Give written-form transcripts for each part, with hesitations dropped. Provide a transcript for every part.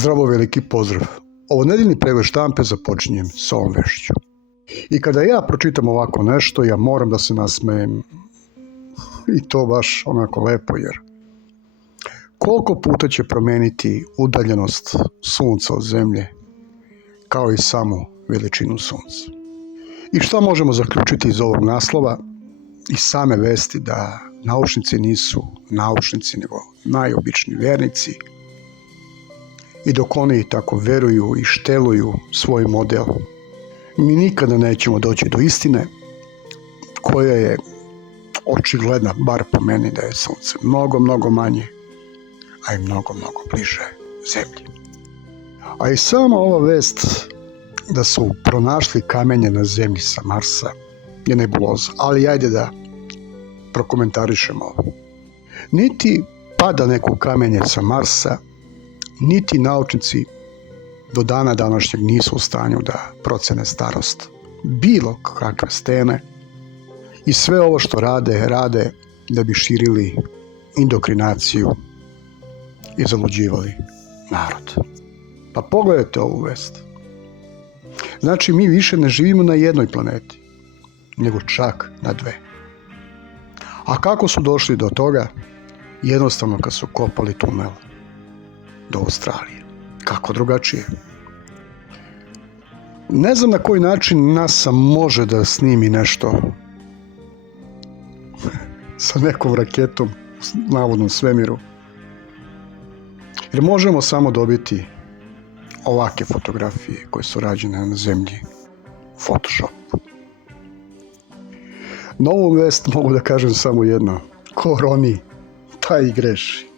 Zdravo, veliki pozdrav. Ovo nedeljni pregled štampe započinjem sa ovom vešću. I kada ja pročitam ovako nešto, ja moram da se nasmejem. I to baš onako lepo, jer koliko puta će promeniti udaljenost sunca od zemlje, kao i samu veličinu sunca. I šta možemo zaključiti iz ovog naslova i same vesti da naučnici nisu naučnici, nego najobičniji vernici. I dok oni tako veruju i šteluju svoj model, mi nikada nećemo doći do istine koja je očigledna, bar po meni, da je sunce mnogo manje, a i mnogo bliže zemlji. A i sama ova vest da su pronašli kamenje na zemlji sa Marsa je nebuloza, ali ajde da prokomentarišemo ovo. Niti pada neko kamenje sa Marsa, niti naučnici do dana današnjeg nisu u stanju da procene starost bilo kakve stene i sve ovo što rade da bi širili indokrinaciju i zaluđivali narod. Pa pogledajte ovu vest. Znači, mi više ne živimo na jednoj planeti, nego čak na dve. A kako su došli do toga? Jednostavno kad su kopali tunel do Australije. Kako drugačije? Ne znam na koji način NASA može da snimi nešto sa nekom raketom u navodnom svemiru. Jer možemo samo dobiti ovake fotografije koje su rađene na zemlji u Photoshopu. Na ovu vest mogu da kažem samo jedno. Ko roni, taj i greši.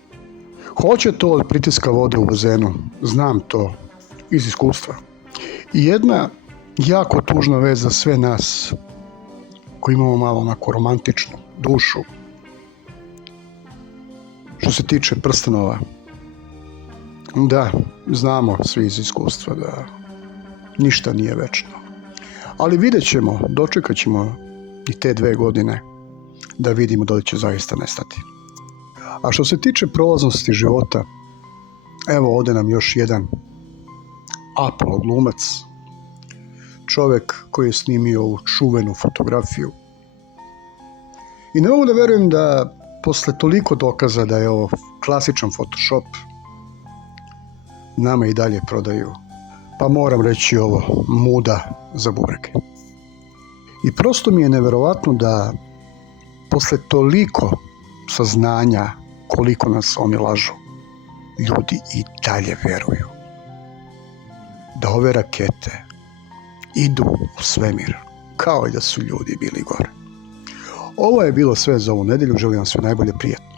Hoće to od pritiska vode u bazenu, znam to iz iskustva. I jedna jako tužna vest za sve nas koji imamo malo onako romantičnu dušu. Što se tiče prstenova, da, znamo svi iz iskustva da ništa nije večno. Ali vidjet ćemo, dočekat ćemo i te 2 godine da vidimo da li će zaista nestati. A što se tiče prolaznosti života, evo ode nam još jedan Apollo glumac, čovjek koji je snimio ovu čuvenu fotografiju. I ne mogu da verujem da posle toliko dokaza da je ovo klasičan Photoshop, nama i dalje prodaju, pa moram reći ovo, muda za bubrege. I prosto mi je neverovatno da posle toliko saznanja koliko nas oni lažu, ljudi i dalje veruju da ove rakete idu u svemir kao i da su ljudi bili gore. Ovo je bilo sve za ovu nedelju, želim vam sve najbolje, prijatno.